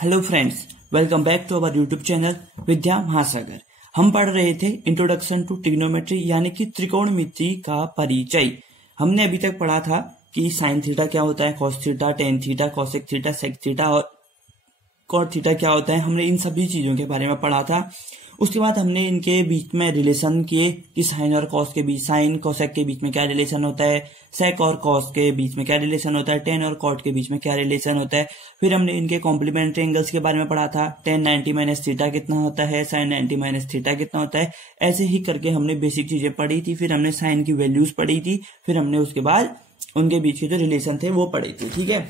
Hello friends, welcome back to our YouTube channel Vidya Mahasagar. हम पढ़ रहे थे इंट्रोडक्शन टू ट्रिग्नोमेट्री यानी कि त्रिकोणमिति का परिचय। हमने अभी तक पढ़ा था कि साइन थीटा क्या होता है, cos theta, tan theta, cosec theta, sec theta और कॉट थीटा क्या होता है। हमने इन सभी चीजों के बारे में पढ़ा था। उसके बाद हमने इनके बीच में रिलेशन किए कि साइन और कॉस के बीच, साइन कोसेक के बीच में क्या रिलेशन होता है, सेक और कॉस के बीच में क्या रिलेशन होता है, टेन और कॉट के बीच में क्या रिलेशन होता है। फिर हमने इनके कॉम्प्लीमेंट्री एंगल्स के बारे में पढ़ा था, टेन 90 माइनस थीटा कितना होता है, साइन 90 माइनस थीटा कितना होता है। ऐसे ही करके हमने बेसिक चीजें पढ़ी थी। फिर हमने साइन की वैल्यूज पढ़ी थी। फिर हमने उसके बाद उनके बीच के जो रिलेशन थे वो पढ़े थे। ठीक है,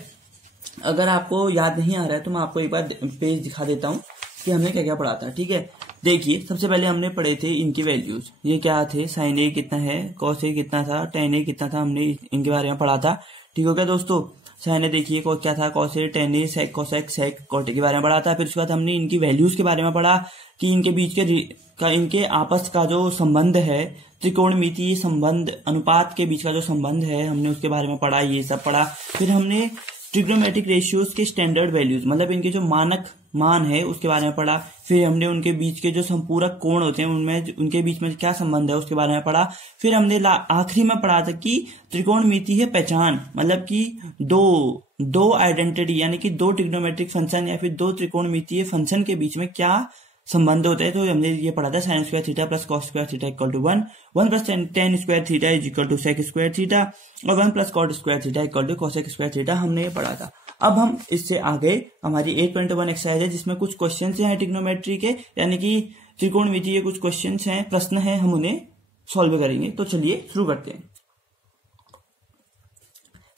अगर आपको याद नहीं आ रहा है तो मैं आपको एक बार पेज दिखा देता हूँ कि हमने क्या क्या पढ़ा था। ठीक है, देखिए सबसे पहले हमने पढ़े थे इनकी वैल्यूज। ये क्या थे, साइन ए कितना है, कॉस ए कितना था, टेन ए कितना था, हमने इनके बारे में पढ़ा था। ठीक हो गया दोस्तों। साइन ए देखिए क्या था, cos A, tan A, sec, cosec, sec, cot A के बारे में पढ़ा था। फिर उसके बाद हमने इनकी वैल्यूज के बारे में पढ़ा कि इनके बीच के इनके आपस का जो संबंध है, त्रिकोणमितीय संबंध, अनुपात के बीच का जो संबंध है, हमने उसके बारे में पढ़ा। ये सब पढ़ा। फिर हमने ट्रिग्नोमेट्रिक रेशियोज के स्टैंडर्ड वैल्यूज, मतलब इनके जो मानक मान है उसके बारे में पढ़ा। फिर हमने उनके बीच के जो संपूरक कोण होते हैं उनमें उनके बीच में क्या संबंध है उसके बारे में पढ़ा। फिर हमने आखिरी में पढ़ा था कि त्रिकोणमितीय पहचान, मतलब कि दो आइडेंटिटी यानी कि दो ट्रिग्नोमेट्रिक फंक्शन या फिर दो त्रिकोणमितीय फंक्शन के बीच में क्या संबंध होता है। तो हमने ये पढ़ा था, sine square theta plus cos square theta equal to 1, 1 plus tan square theta is equal to sec square theta और 1 plus cot square theta equal to cosec square theta. हमने ये पढ़ा था। अब हम इससे आगे हमारी 8.1 एक्सरसाइज है जिसमें कुछ क्वेश्चन हैं ट्रिग्नोमेट्री के, यानी कि त्रिकोणमिति के कुछ क्वेश्चन हैं, प्रश्न हैं, हम उन्हें सॉल्व करेंगे। तो चलिए शुरू करते हैं।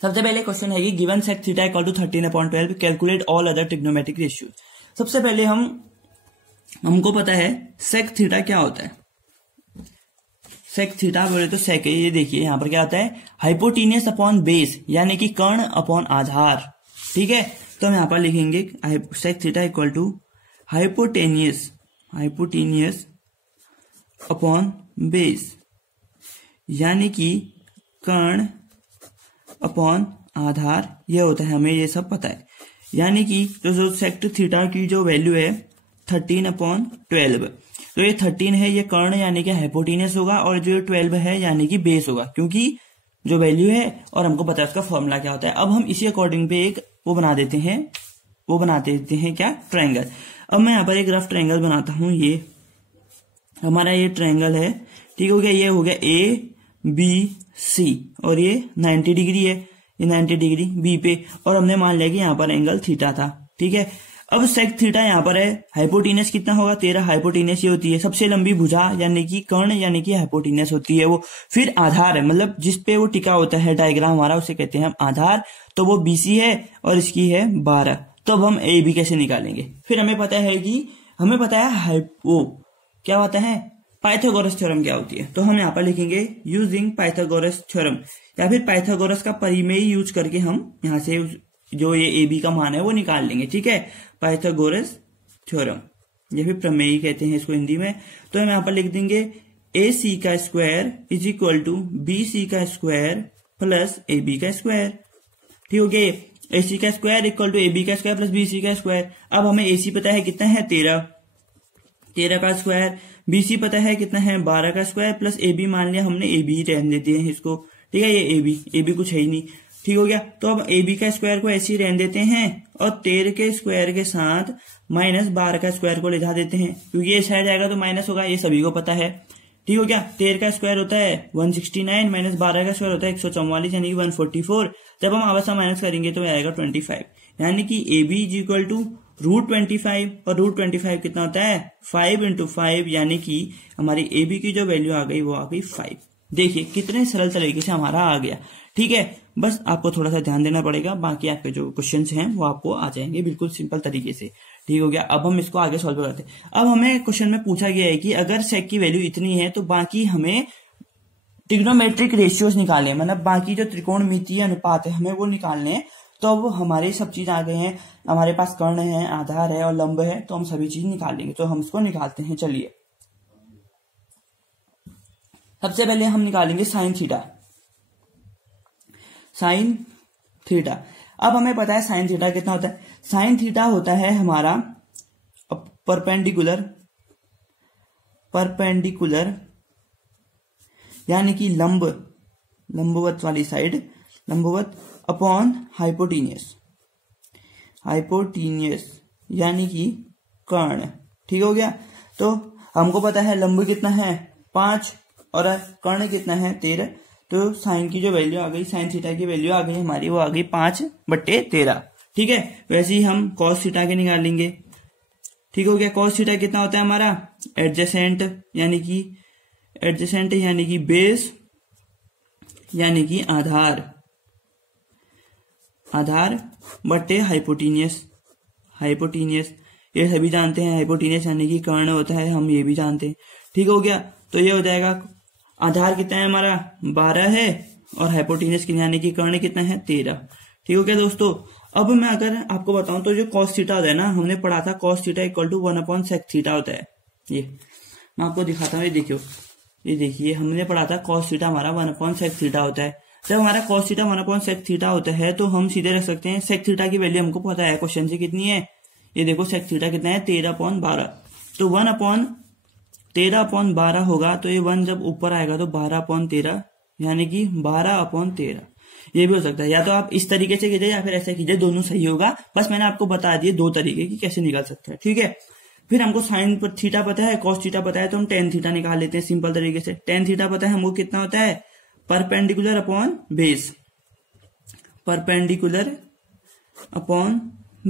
सबसे पहले क्वेश्चन है कि given sec theta equal to 13/12 calculate all other trigonometric ratio. सबसे पहले हमको पता है सेक थीटा क्या होता है। सेक थीटा बोले तो सेक, ये देखिए यहां पर क्या होता है, हाइपोटीनियस अपॉन बेस यानी कि कर्ण अपॉन आधार। ठीक है, तो हम यहां पर लिखेंगे sec theta equal to hypotenuse upon base यानी कि कर्ण अपॉन आधार। ये होता है, हमें ये सब पता है। यानी कि जो सेक थीटा की जो वैल्यू है 13/12, तो ये 13 है, ये कर्ण यानी कि हाइपोटेनियस होगा, और जो 12 है यानी कि बेस होगा, क्योंकि जो वैल्यू है और हमको पता है उसका फॉर्मूला क्या होता है। अब हम इसी अकॉर्डिंग पे एक वो बना देते हैं क्या, ट्रायंगल। अब मैं यहाँ पर एक रफ ट्रायंगल बनाता हूं। ये हमारा ये ट्रायंगल है। ठीक हो गया, ये हो गया ABC और ये 90 डिग्री है, ये 90 डिग्री बी पे, और हमने मान लिया कि यहाँ पर एंगल थीटा था। ठीक है, अब सेक थीटा यहाँ पर है, हाइपोटेनियस कितना होगा 13, हाइपोटेनियस ये होती है सबसे लंबी भुजा यानी कि कर्ण यानी कि हाइपोटेनियस होती है वो। फिर आधार है, मतलब जिसपे वो टिका होता है डायग्राम हमारा, उसे कहते हैं हम आधार। तो वो BC है और इसकी है 12। तो अब हम AB कैसे निकालेंगे। फिर हमें पता है वो क्या होता है, पाइथागोरस थ्योरम क्या होती है। तो हम यहाँ पर लिखेंगे यूजिंग पाइथागोरस थ्योरम, या फिर पाइथागोरस का परिमेय यूज करके हम यहाँ से जो ये AB का मान है वो निकाल लेंगे। ठीक है, पाइथागोरस थ्योरम या फिर प्रमेय कहते हैं इसको हिंदी में। तो हम यहाँ पर लिख देंगे AC का square is equal to BC का स्क्वायर प्लस AB का स्क्वायर। ठीक हो गया, AC का स्क्वायर इक्वल टू AB का स्क्वायर प्लस BC का स्क्वायर। अब हमें AC पता है कितना है 13 का स्क्वायर, BC पता है कितना है 12 का स्क्वायर, प्लस AB मान लिया हमने, AB रहने देते हैं इसको। ठीक है, ये AB कुछ है ही नहीं। ठीक हो गया, तो अब AB का स्क्वायर को ऐसे ही रहने देते हैं और 13 के स्क्वायर के साथ माइनस 12 का स्क्वायर को ले जा देते हैं, क्योंकि ये साइड आएगा तो माइनस होगा, ये सभी को पता है। ठीक हो गया, 13 का स्क्वायर होता है 169 माइनस 12 का स्क्वायर होता है 144 यानी कि 144। जब हम आपस में माइनस करेंगे तो आएगा 25, यानी कि AB इज इक्वल टू √25, और √25 कितना होता है 5 × 5, यानी कि हमारी AB की जो वैल्यू आ गई वो आ गई 5। देखिए कितने सरल तरीके से हमारा आ गया। ठीक है, बस आपको थोड़ा सा ध्यान देना पड़ेगा, बाकी आपके जो क्वेश्चंस हैं वो आपको आ जाएंगे बिल्कुल सिंपल तरीके से। ठीक हो गया, अब हम इसको आगे सॉल्व करते हैं। अब हमें क्वेश्चन में पूछा गया है कि अगर सेक की वैल्यू इतनी है तो बाकी हमें ट्रिग्नोमेट्रिक रेशियोज निकालने, मतलब बाकी जो त्रिकोणमितीय अनुपात है हमें वो निकालने हैं। तो अब हमारे सब चीज आ गए हैं, हमारे पास कर्ण है, आधार है और लंब है, तो हम सभी चीज निकाल लेंगे। तो हम इसको निकालते हैं। चलिए, सबसे पहले हम निकालेंगे साइन थीटा। अब हमें पता है साइन थीटा कितना होता है। साइन थीटा होता है हमारा परपेंडिकुलर यानी कि लंबवत वाली साइड, लंबवत अपॉन हाइपोटीनियस यानी कि कर्ण। ठीक हो गया। तो हमको पता है लंब कितना है 5 और कर्ण कितना है 13। तो साइन की जो वैल्यू आ गई, साइन थीटा की वैल्यू आ गई हमारी, वो आ गई 5/13। ठीक है। वैसे ही हम कॉस थीटा के निकालेंगे। ठीक हो गया। कॉस थीटा कितना होता है हमारा एडजेसेंट यानी कि बेस यानी कि आधार बटे हाइपोटीनियस। ये सभी जानते हैं, हाइपोटीनियस यानी कि कर्ण होता है, हम ये भी जानते हैं। ठीक हो गया। तो ये हो जाएगा आधार कितना है हमारा 12 है और हाइपोटीनियस यानी कि कर्ण कितना है 13। ठीक हो गया दोस्तों। अब मैं अगर आपको बताऊं तो जो कॉस थीटा होता है ना, हमने पढ़ा था cos theta equal to 1/sec theta होता है। ये मैं आपको दिखाता हूँ, ये देखिए हमने पढ़ा था कॉस थीटा हमारा 1/sec थीटा होता है। जब हमारा cos थीटा 1/sec थीटा होता है तो हम सीधे रख सकते हैं sec थीटा की वैल्यू हमको पता है क्वेश्चन से कितनी है। ये देखो sec थीटा कितना है 13/12। तो 1/13/12 होगा। तो ये 1 जब ऊपर आएगा तो 12/13 यानी कि 12/13। ये भी हो सकता है, या तो आप इस तरीके से कीजिए या फिर ऐसे कीजिए, दोनों सही होगा। बस मैंने आपको बता दिए 2 तरीके की कैसे निकाल सकते हैं। ठीक है। फिर हमको साइन पर थीटा पता है, cos थीटा पता है, तो हम tan थीटा निकाल लेते हैं सिंपल तरीके से। tan थीटा पता है हमको कितना होता है परपेंडिकुलर अपॉन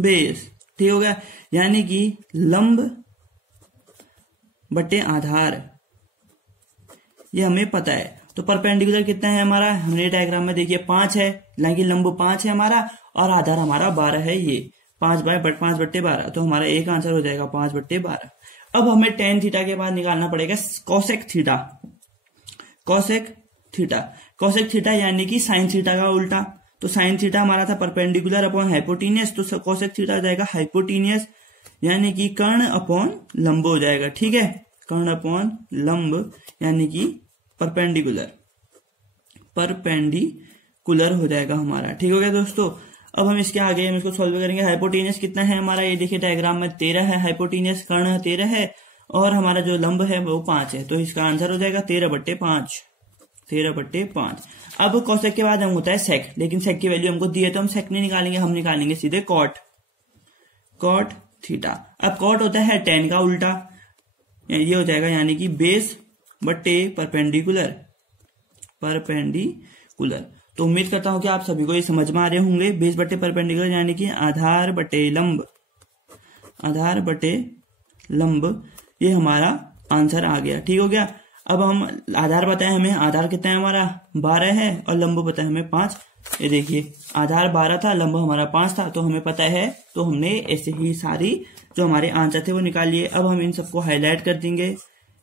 बेस। ठीक हो गया। यानी कि लंब बटे आधार, ये हमें पता है। तो परपेंडिकुलर कितना है हमारा, हमने डायग्राम में देखिए 5 है, यानी लंब 5 है हमारा और आधार हमारा 12 है। ये 5/12। तो हमारा एक आंसर हो जाएगा 5/12। अब हमें tan थीटा के बाद निकालना पड़ेगा cosec थीटा यानी कि साइन थीटा का उल्टा। तो साइन थीटा हमारा था परपेंडिकुलर अपॉन हाइपोटीनियस, तो cosec थीटा आ जाएगा हाइपोटीनियस यानी कि कर्ण अपॉन लंब हो जाएगा। ठीक है। कर्ण अपॉन लंब यानी कि परपेंडिकुलर हो जाएगा हमारा। ठीक हो गया दोस्तों। अब हम इसके आगे हम इसको सॉल्व करेंगे। हाइपोटीनियस कितना है हमारा, ये देखिए डायग्राम में 13 है हाइपोटीनियस, कर्ण 13 है और हमारा जो लंब है वो 5 है। तो इसका आंसर हो जाएगा 13/5। अब cosec के बाद हम होता है sec, लेकिन sec की वैल्यू हमको दी है तो हम sec नहीं निकालेंगे, हम निकालेंगे सीधे cot थीटा। अब cot होता है tan का उल्टा, ये हो जाएगा यानी कि बेस बटे परपेंडिकुलर। तो उम्मीद करता हूं कि आप सभी को ये समझ में आ रहे होंगे। बेस बटे परपेंडिकुलर यानी कि आधार बटे लंब, ये हमारा आंसर आ गया। ठीक हो गया। अब हम आधार बताए हमें, आधार कितना है हमारा 12 है और लंब बताया हमें 5। ये देखिए आधार 12 था, लंब हमारा 5 था, तो हमें पता है। तो हमने ऐसे ही सारी जो हमारे आंसर थे वो निकाल लिए। अब हम इन सबको हाईलाइट कर देंगे,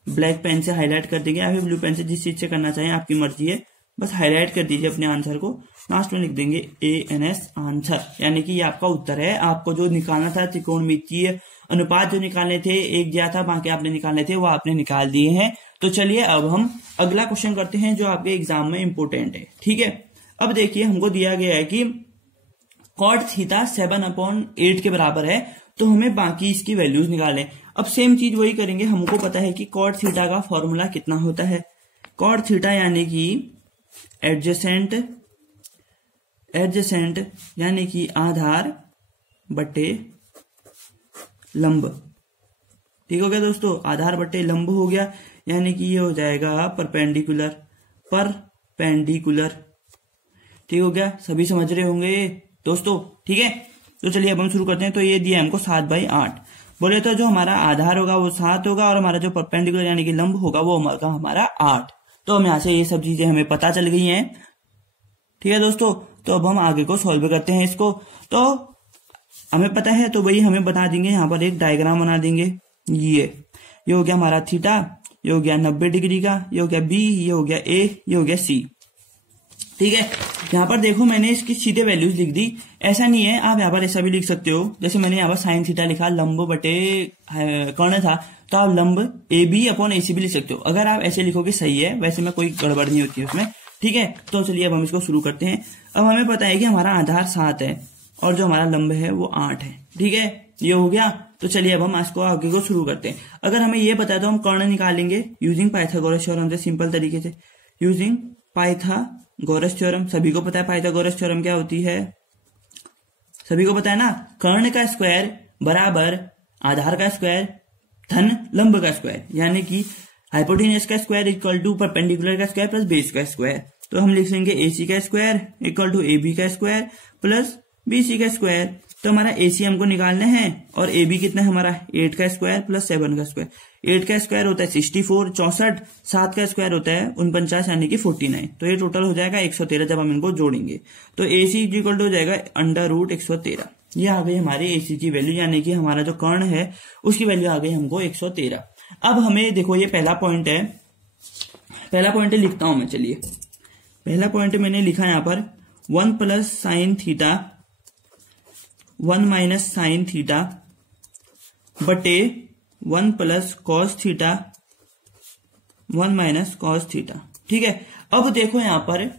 ब्लैक पेन से हाईलाइट कर देंगे या फिर ब्लू पेन से, जिस चीज से करना चाहें आपकी मर्जी है। बस हाईलाइट कर दीजिए अपने आंसर को, लास्ट में लिख देंगे ANS आंसर, यानी कि ये आपका उत्तर है। आपको जो निकालना था त्रिकोणमितीय अनुपात जो निकालने थे, एक दिया था बाकी आपने निकालने थे, वो आपने निकाल दिए हैं। तो चलिए अब हम अगला क्वेश्चन करते हैं जो आपके एग्जाम में इंपोर्टेंट है। ठीक है। अब देखिए हमको दिया गया है कि cot थीटा 7/8 के बराबर है, तो हमें बाकी इसकी वैल्यूज निकालें। अब सेम चीज वही करेंगे। हमको पता है कि cot थीटा का फॉर्मूला कितना होता है। cot थीटा यानी कि एडजेसेंट यानी कि आधार बटे लंब। ठीक हो गया दोस्तों, आधार बटे लंब हो गया, यानी कि ये हो जाएगा परपेंडिकुलर। ठीक हो गया। सभी समझ रहे होंगे दोस्तों। ठीक है। तो चलिए अब हम शुरू करते हैं। तो ये दिया हमको 7/8। बोले तो जो हमारा आधार होगा वो 7 होगा और हमारा जो परपेंडिकुलर यानी कि लंब होगा वो होगा हमारा 8। तो हम यहाँ से ये सब चीजें हमें पता चल गई हैं। ठीक है दोस्तों। तो अब हम आगे को सॉल्व करते हैं इसको। तो हमें पता है तो वही हमें बता देंगे। यहाँ पर एक डायग्राम बना देंगे। ये हो गया हमारा थीटा, ये हो गया 90 डिग्री का, ये हो गया B, ये हो गया A, ये हो गया C। ठीक है। यहाँ पर देखो मैंने इसकी सीधे वैल्यूज लिख दी। ऐसा नहीं है, आप यहाँ पर ऐसा भी लिख सकते हो। जैसे मैंने यहाँ पर साइन थीटा लिखा, लंब बटे कर्ण था, तो आप लंब AB/AC भी लिख सकते हो। अगर आप ऐसे लिखोगे सही है, वैसे में कोई गड़बड़ नहीं होती है उसमें। ठीक है। तो चलिए अब हम इसको शुरू करते हैं। अब हमें पता है कि हमारा आधार 7 है, और जो हमारा लंब है वो 8 है। ठीक है, ये हो गया। तो चलिए अब हम इसको आगे को शुरू करते हैं। अगर हमें ये पता है तो हम कर्ण निकालेंगे यूजिंग पाइथागोरस थ्योरम से, सिंपल तरीके से यूजिंग पाइथागोरस थ्योरम। सभी को पता है पाइथागोरस थ्योरम क्या होती है, सभी को पता है ना। कर्ण का स्क्वायर बराबर आधार का स्क्वायर धन लंब का स्क्वायर, यानी कि हाइपोटेन्यूज का स्क्वायर इक्वल टू परपेंडिकुलर का स्क्वायर प्लस बेस का स्क्वायर। तो हम लिख लेंगे AC का स्क्वायर इक्वल टू AB का स्क्वायर प्लस BC का स्क्वायर। तो हमारा AC हमको निकालना है और AB कितना है हमारा 8 का स्क्वायर प्लस 7 का स्क्वायर। 8 का स्क्वायर होता है 64 64, 7 का स्क्वायर होता है 49 यानी कि 49। तो ये टोटल हो जाएगा 113 जब हम इनको जोड़ेंगे। तो AC इक्वल टू हो जाएगा √113। ये आ गई हमारी AC की वैल्यू, यानी कि हमारा जो कर्ण है उसकी वैल्यू आ गई हमको 113। अब हमें देखो ये पहला पॉइंट है, पहला पॉइंट लिखता हूं मैं। चलिए पहला पॉइंट मैंने लिखा यहां पर 1 plus sine theta 1 minus sine theta बटे 1 plus cos theta 1 minus cos theta. ठीक है, अब देखो यहां पर,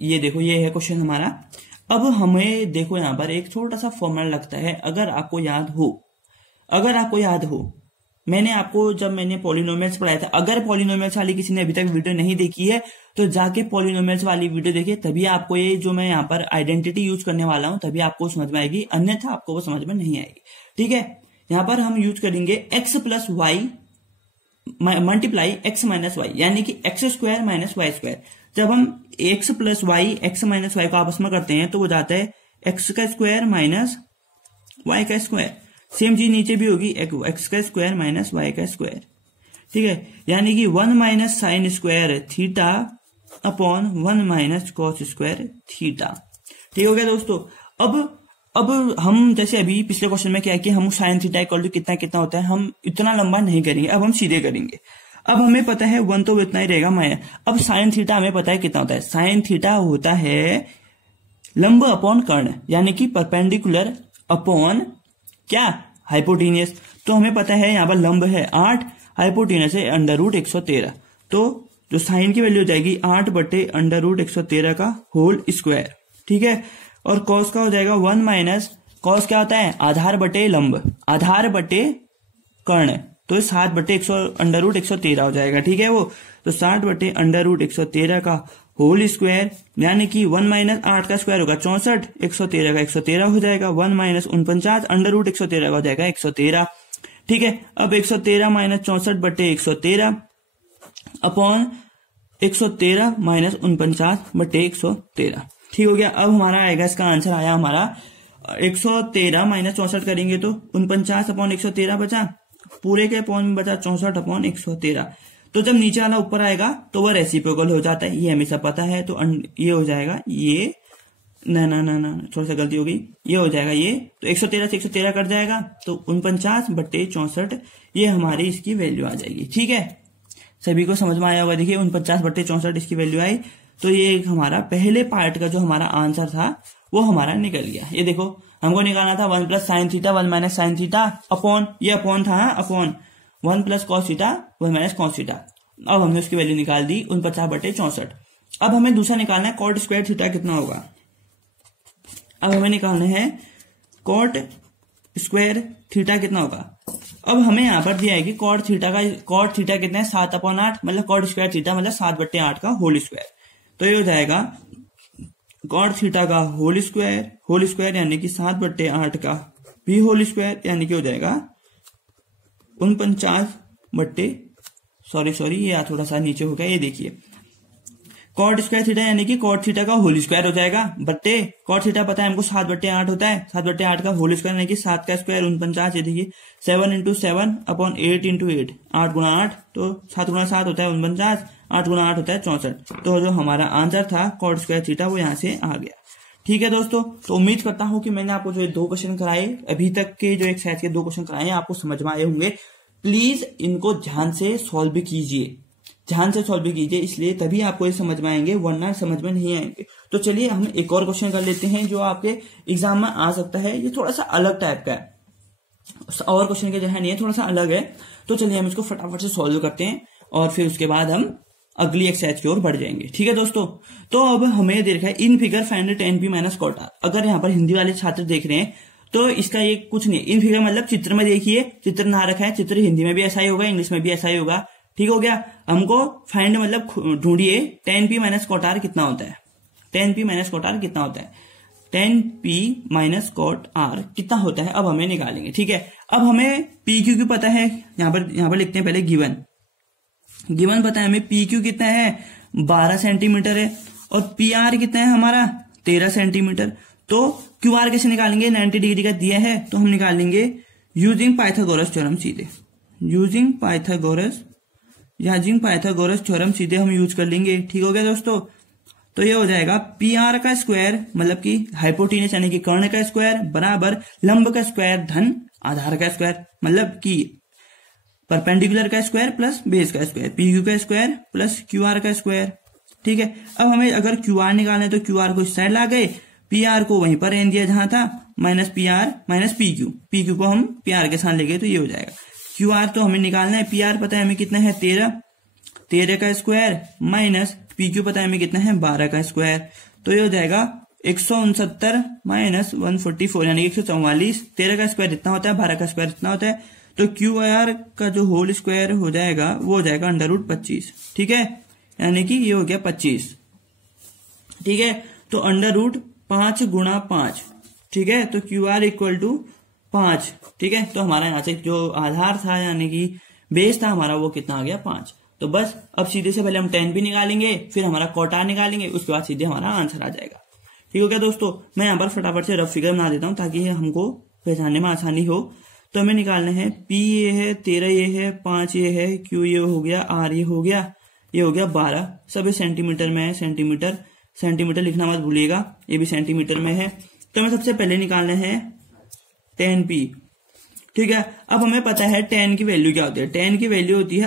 ये देखो ये है क्वेश्चन हमारा। अब हमें देखो यहां पर एक छोटा सा फॉर्मूला लगता है, अगर आपको याद हो, मैंने आपको जब मैंने पॉलिनोमियल्स पढ़ाया था, अगर पॉलिनोमियल्स वाली किसी ने अभी तक वीडियो नहीं देखी है तो जाके पॉलिनोमियल्स वाली वीडियो देखिए, तभी आपको ये जो मैं यहाँ पर आइडेंटिटी यूज करने वाला हूं तभी आपको समझ में आएगी, अन्यथा आपको वो समझ में नहीं आएगी। ठीक है, यहाँ पर हम यूज करेंगे x plus Y multiply x minus Y, यानी कि x square minus Y square. जब हम x plus Y x minus Y को आपस में करते हैं तो वो जाता है x का स्क्वायर माइनस y का स्क्वायर। सेम चीज नीचे भी होगी, x का स्क्वायर माइनस y का स्क्वायर। ठीक है, यानी कि 1 minus sign square theta upon 1 minus cos square theta. ठीक हो गया दोस्तों। अब हम जैसे अभी पिछले क्वेश्चन में क्या है कि हम साइन थीटा इक्वल टू कितना कितना होता है, हम इतना लंबा नहीं करेंगे, अब हम सीधे करेंगे। अब हमें पता है 1 तो इतना ही रहेगा माइनस। अब साइन थीटा हमें पता है कितना होता है, साइन थीटा होता है लंब अपॉन कर्ण, यानी कि परपेंडिकुलर अपॉन क्या, हाइपोटेनियस। तो हमें पता है यहाँ पर लंब है 8, हाइपोटेनस है √113। तो जो साइन की वैल्यू हो जाएगी 8 बटे √113 का होल स्क्वायर। ठीक है, और कॉस का हो जाएगा 1 माइनस कॉस क्या होता है, आधार बटे लंब, आधार बटे कर्ण, तो 7 बटे √113 हो जाएगा। ठीक है, वो तो 7 बटे √113 का होल स्क्वायर, यानी कि 1 माइनस 8 का स्क्वायर होगा 64, 113 का 113 हो जाएगा, 1 माइनस 49 √113 का हो जाएगा 113। ठीक है, अब 113 माइनस 64 बटे 113 अपॉन 113 माइनस 49 बटे 113। ठीक हो गया। अब हमारा आएगा, इसका आंसर आया हमारा 113 माइनस 64 करेंगे तो 49 अपॉन 113 बचा, पूरे के अपॉन बचा 64 अपॉन 113। तो जब नीचे वाला ऊपर आएगा तो वह रेसिप्रोकल हो जाता है, ये हमेशा पता है। तो ये हो जाएगा ये, ना थोड़ा सा गलती हो गई, ये हो जाएगा ये, तो 113 से 113 कट जाएगा, तो 49 बटे 64 ये हमारी इसकी वैल्यू आ जाएगी। ठीक है, सभी को समझ में आया होगा। देखिए 49 बटे 64 इसकी वैल्यू आई। तो ये हमारा पहले पार्ट का जो हमारा आंसर था वो हमारा निकल गया। ये देखो हमको निकालना था 1 plus sine theta 1 minus sine theta upon, ये अपॉन था upon 1 plus cos theta 1 minus cos theta. अब हमने उसकी वैल्यू निकाल दी 49 बटे 64। अब हमें दूसरा निकालना है कॉट स्क्वायर थीटा कितना होगा। अब हमें निकालना है कॉट स्क्वायर थीटा कितना होगा। अब हमें यहाँ पर दिया है कि कॉट थीटा कितना है 7/8, मतलब कॉट स्क्वायर थीटा मतलब 7/8 का होल स्क्वायर। तो ये हो जाएगा कॉट थीटा का होल स्क्वायर यानी कि 7/8 का भी होल स्क्वायर, यानी कि हो जाएगा 49 बटे सॉरी ये थोड़ा सा नीचे हो गया। ये देखिए कॉट स्क्वायर थीटा यानी कि कॉट थीटा का होल स्क्वायर हो जाएगा बट्टे कॉट थीटा पता है हमको 7/8 होता है, 7/8 का होल स्क्वायर यानी कि 7 का स्क्वायर 49। ये देखिए 7 × 7 अपॉन 8 × 8, 8 × 8, तो 7 × 7 होता है 49, 8 × 8 होता है 64। तो जो हमारा आंसर था कॉट स्क्वायर थीटा वो यहाँ से आ गया। ठीक है दोस्तों, तो उम्मीद करता हूं कि मैंने आपको जो 2 क्वेश्चन कराए अभी तक के, जो एक्सरसाइज के 2 क्वेश्चन कराए हैं आपको समझ में आए होंगे। प्लीज इनको ध्यान से सॉल्व कीजिए, इसलिए तभी आपको ये समझ में आएंगे, वरना समझ में नहीं आएंगे। तो चलिए हम एक और क्वेश्चन कर लेते हैं जो आपके एग्जाम में आ सकता है। ये थोड़ा सा अलग टाइप का है, और क्वेश्चन के जैसा नहीं है, थोड़ा सा अलग है। तो चलिए हम इसको फटाफट से सॉल्व करते हैं और फिर उसके बाद हम अगली एक्सरसाइज की ओर बढ़ जाएंगे। ठीक है दोस्तों, तो अब हमें देखा है in figure find tan p minus cot r। अगर यहाँ पर हिंदी वाले छात्र देख रहे हैं तो इसका ये कुछ नहीं, इन फिगर मतलब चित्र में देखिए, चित्र ना रखा है, चित्र हिंदी में भी ऐसा ही होगा, इंग्लिश में भी ऐसा ही होगा। ठीक हो गया। हमको फाइंड मतलब ढूंढिए tan p minus cot r कितना होता है, tan p minus cot r कितना होता है, tan p minus cot r कितना होता है, अब हमें निकालेंगे। ठीक है, अब हमें पी क्यू पता है, यहाँ पर लिखते हैं पहले गिवन पता है हमें पी क्यू कितना है 12 सेंटीमीटर है और पी आर कितना है हमारा 13 सेंटीमीटर। तो क्यू आर कैसे निकालेंगे, 90 डिग्री का दिया है तो हम निकालेंगे यूजिंग पाइथागोरस थ्योरम सीधे, यूजिंग पाइथागोरस थ्योरम सीधे हम यूज कर लेंगे। ठीक हो गया दोस्तों, तो ये हो जाएगा पी आर का स्क्वायर मतलब कि हाइपोटेनस यानी कि कर्ण का स्क्वायर बराबर लंब का स्क्वायर धन आधार का स्क्वायर मतलब कि परपेंडिकुलर का स्क्वायर प्लस बेस का स्क्वायर, पी क्यू का स्क्वायर प्लस क्यू आर का स्क्वायर। ठीक है, अब हमें अगर क्यू आर निकालना है तो क्यू आर को इस साइड ला गए, पी आर को वहीं पर रहने दिया जहां था, minus P R minus P Q को हम पी आर के साथ ले गए तो ये हो जाएगा। क्यू आर तो हमें निकालना है, पी आर पता है हमें कितना है 13 का स्क्वायर माइनस पी क्यू पता है हमें कितना है 12 का स्क्वायर, तो ये हो जाएगा 169 माइनस 144 यानी 144। 13 का स्क्वायर इतना होता है, 12 का स्क्वायर इतना होता है, तो क्यू आर का जो होल स्क्वायर हो जाएगा वो हो जाएगा √25। ठीक है, यानी कि ये हो गया 25। ठीक है, तो √5 गुणा 5। ठीक है, तो क्यू आर इक्वल टू 5। ठीक है, तो हमारा यहाँ से जो आधार था यानी कि बेस था हमारा वो कितना आ गया 5। तो बस अब सीधे से पहले हम tan p निकालेंगे, फिर हमारा cot r निकालेंगे, उसके बाद सीधे हमारा आंसर आ जाएगा। ठीक हो गया दोस्तों, मैं यहाँ पर फटाफट से रफ फिगर बना देता हूँ ताकि हमको पहचानने में आसानी हो। तो हमें निकालना है p ये है, 13 ये है, 5 ये है, q ये हो गया, r ये हो गया, ये हो गया 12। सब सेंटीमीटर में है, सेंटीमीटर लिखना मत भूलिएगा, ये भी सेंटीमीटर में है। तो हमें सबसे पहले निकालना है tan p। ठीक है, अब हमें पता है tan की वैल्यू क्या होती है, tan की वैल्यू होती है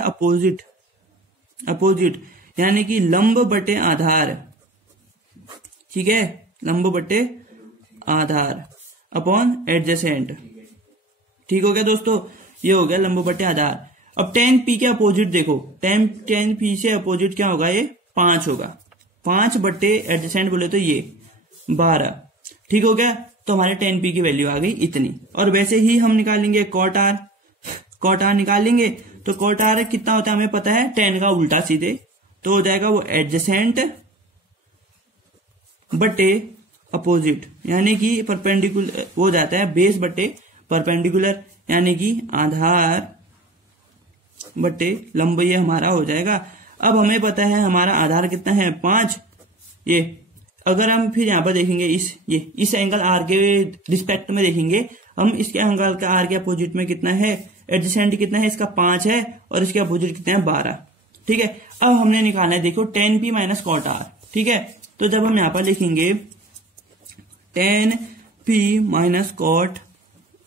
अपोजिट यानी कि लंब बटे आधार। ठीक है, लंब बटे आधार अपॉन एडजेसेंट। ठीक हो गया दोस्तों, ये हो गया लंब बटे आधार। अब tan p के अपोजिट देखो, tan p से अपोजिट क्या होगा, ये 5 होगा, 5 बटे एडजेसेंट बोले तो ये 12। ठीक हो गया, तो हमारे tan p की वैल्यू आ गई इतनी। और वैसे ही हम निकालेंगे cot r निकालेंगे, तो cot r कितना होता है हमें पता है, tan का उल्टा सीधे, तो हो जाएगा वो एडजेसेंट बटे अपोजिट यानी कि परपेंडिकुलर हो जाता है बेस बटे परपेंडिकुलर यानी कि आधार बटे लंब, ये हमारा हो जाएगा। अब हमें पता है हमारा आधार कितना है 5। ये अगर हम फिर यहाँ पर देखेंगे इस एंगल आर के रिस्पेक्ट में देखेंगे हम, इसके एंगल का आर के अपोजिट में कितना है, एडजेसेंट कितना है इसका 5 है और इसके अपोजिट कितना है 12। ठीक है, अब हमने निकालना है देखो tan p minus cot r। ठीक है, तो जब हम यहाँ पर लिखेंगे tan p minus cot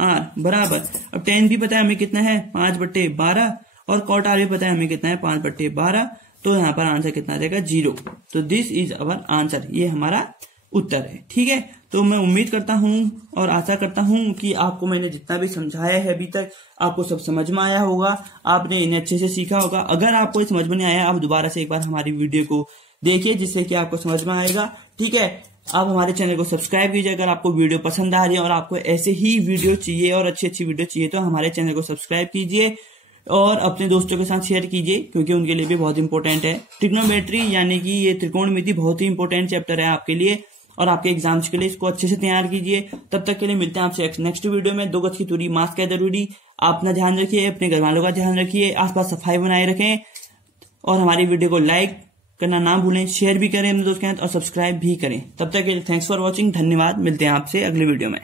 r बराबर, अब tan p पता है हमें कितना है 5/12 और cot r भी पता है हमें कितना है 5/12, तो यहाँ पर आंसर कितना आ जाएगा 0। तो दिस इज अवर आंसर, ये हमारा उत्तर है। ठीक है, तो मैं उम्मीद करता हूं और आशा करता हूं कि आपको मैंने जितना भी समझाया है अभी तक आपको सब समझ में आया होगा, आपने इन्हें अच्छे से सीखा होगा। अगर आपको समझ में नहीं आया आप दोबारा से एक बार हमारी वीडियो को देखिए जिससे कि आपको समझ में आएगा। ठीक है, आप हमारे चैनल को सब्सक्राइब कीजिए अगर आपको वीडियो पसंद आ रही है और आपको ऐसे ही वीडियो चाहिए और अच्छी अच्छी वीडियो चाहिए तो हमारे चैनल को सब्सक्राइब कीजिए और अपने दोस्तों के साथ शेयर कीजिए क्योंकि उनके लिए भी बहुत इंपॉर्टेंट है। ट्रिग्नोमेट्री यानी कि ये त्रिकोणमिति बहुत ही इंपॉर्टेंट चैप्टर है आपके लिए और आपके एग्जाम्स के लिए, इसको अच्छे से तैयार कीजिए। तब तक के लिए मिलते हैं आपसे नेक्स्ट वीडियो में। 2 गज की दूरी, मास्क है जरूरी, आप अपना ध्यान रखिए, अपने घर वालों का ध्यान रखिए, आसपास सफाई बनाए रखें और हमारी वीडियो को लाइक करना ना भूलें, शेयर भी करें अपने दोस्तों के साथ और सब्सक्राइब भी करें। तब तक के लिए थैंक्स फॉर वॉचिंग, धन्यवाद। मिलते हैं आपसे अगले वीडियो में।